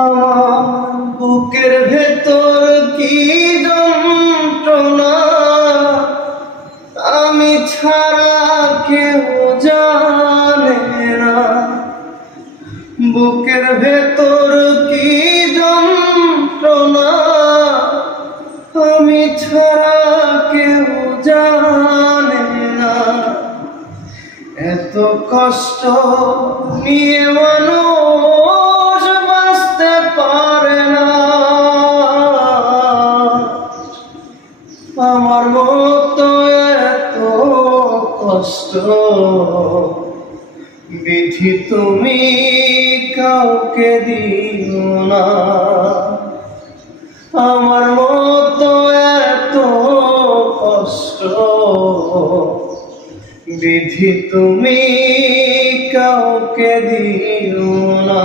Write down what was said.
আমার বুকের ভেতর কি যন্ত্রণা, আমি ছাড়া কেউ জানে না। বুকের ভেতর কি যন্ত্রণা, আমি ছাড়া কেউ জানে না। এত কষ্ট নিয়ে মানুষ বাঁচতে পারে না। আমার মতো এত কষ্ট বিধি তুমি কাউকে দিও না। আমার মতো এত কষ্ট বিধি তুমি কাউকে দিও না।